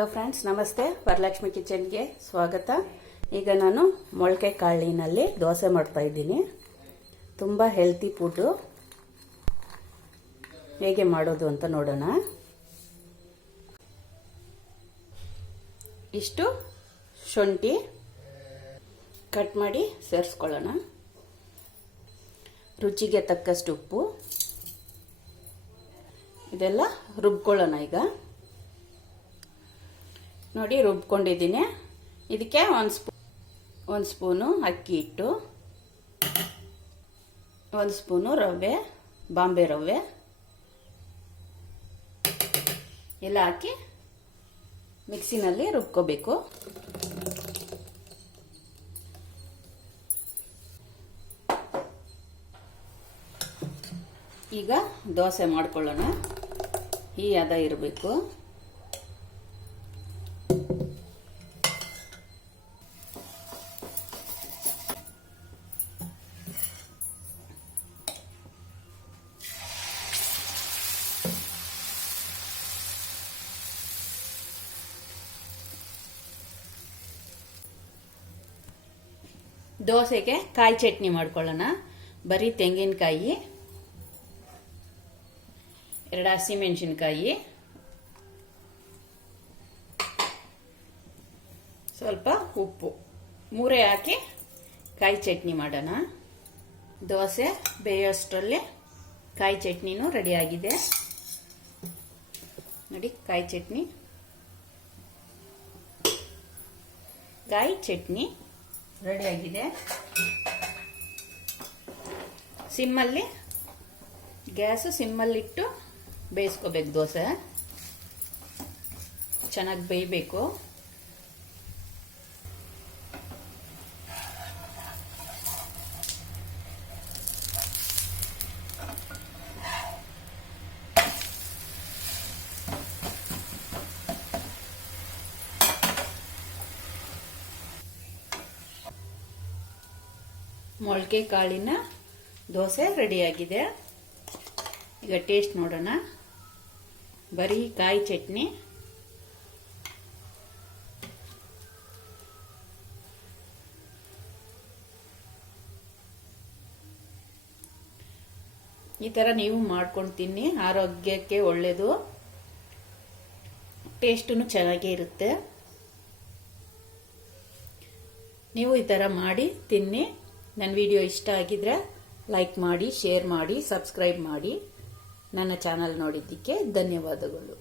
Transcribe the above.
Hello friends, ನಮಸ್ತೆ. ವರಲಕ್ಷ್ಮಿ ಕಿಚನ್ಗೆ ಸ್ವಾಗತ. ಈಗ ನಾನು ಮೊಳಕೆ ಕಾಳಿನಲ್ಲಿ ದೋಸೆ ಮಾಡ್ತಾ ಇದ್ದೀನಿ. ತುಂಬ ಹೆಲ್ತಿ ಫುಡ್ಡು. ಹೇಗೆ ಮಾಡೋದು ಅಂತ ನೋಡೋಣ. ಇಷ್ಟು ಶುಂಠಿ ಕಟ್ ಮಾಡಿ ಸೇರಿಸ್ಕೊಳ್ಳೋಣ. ರುಚಿಗೆ ತಕ್ಕಷ್ಟು ಉಪ್ಪು. ಇದೆಲ್ಲ ರುಬ್ಕೊಳ್ಳೋಣ. ಈಗ ನೋಡಿ, ರುಬ್ಕೊಂಡಿದ್ದೀನಿ. ಇದಕ್ಕೆ ಒಂದು ಸ್ಪೂನು ಅಕ್ಕಿ ಹಿಟ್ಟು, ಒಂದು ಸ್ಪೂನು ರವೆ, ಬಾಂಬೆ ರವೆ ಎಲ್ಲ ಹಾಕಿ ಮಿಕ್ಸಿನಲ್ಲಿ ರುಬ್ಕೋಬೇಕು. ಈಗ ದೋಸೆ ಮಾಡ್ಕೊಳ್ಳೋಣ. ಈ ಹದ ಇರಬೇಕು. ದೋಸೆಗೆ ಕಾಯಿ ಚಟ್ನಿ ಮಾಡ್ಕೊಳ್ಳೋಣ. ಬರೀ ತೆಂಗಿನಕಾಯಿ, 2 ಹಸಿಮೆಣಸಿನಕಾಯಿ, ಸ್ವಲ್ಪ ಉಪ್ಪು, 3 ಹಾಕಿ ಕಾಯಿ ಚಟ್ನಿ ಮಾಡೋಣ. ದೋಸೆ ಬೇಯೋಷ್ಟರಲ್ಲಿ ಕಾಯಿ ಚಟ್ನಿನೂ ರೆಡಿ ಆಗಿದೆ. ನೋಡಿ, ಕಾಯಿ ಚಟ್ನಿ ರೆಡಿ ಆಗಿದೆ. ಗ್ಯಾಸ್ ಸಿಮ್ಮಲ್ಲಿಟ್ಟು ಬೇಯಿಸ್ಕೋಬೇಕು. ದೋಸೆ ಚೆನ್ನಾಗಿ ಬೇಯಬೇಕು. ಮೊಳಕೆ ಕಾಳಿನ ದೋಸೆ ರೆಡಿಯಾಗಿದೆ. ಈಗ ಟೇಸ್ಟ್ ನೋಡೋಣ. ಬರೀ ಕಾಯಿ ಚಟ್ನಿ, ಈ ಥರ ನೀವು ಮಾಡ್ಕೊಂಡು ತಿನ್ನಿ. ಆರೋಗ್ಯಕ್ಕೆ ಒಳ್ಳೆಯದು. ಟೇಸ್ಟೂ ಚೆನ್ನಾಗೇ ಇರುತ್ತೆ. ನೀವು ಈ ಥರ ಮಾಡಿ ತಿನ್ನಿ. ನನ್ನ ವಿಡಿಯೋ ಇಷ್ಟ ಆಗಿದ್ರೆ ಲೈಕ್ ಮಾಡಿ, ಶೇರ್ ಮಾಡಿ, ಸಬ್ಸ್ಕ್ರೈಬ್ ಮಾಡಿ. ನನ್ನ ಚಾನಲ್ ನೋಡಿದ್ದಕ್ಕೆ ಧನ್ಯವಾದಗಳು.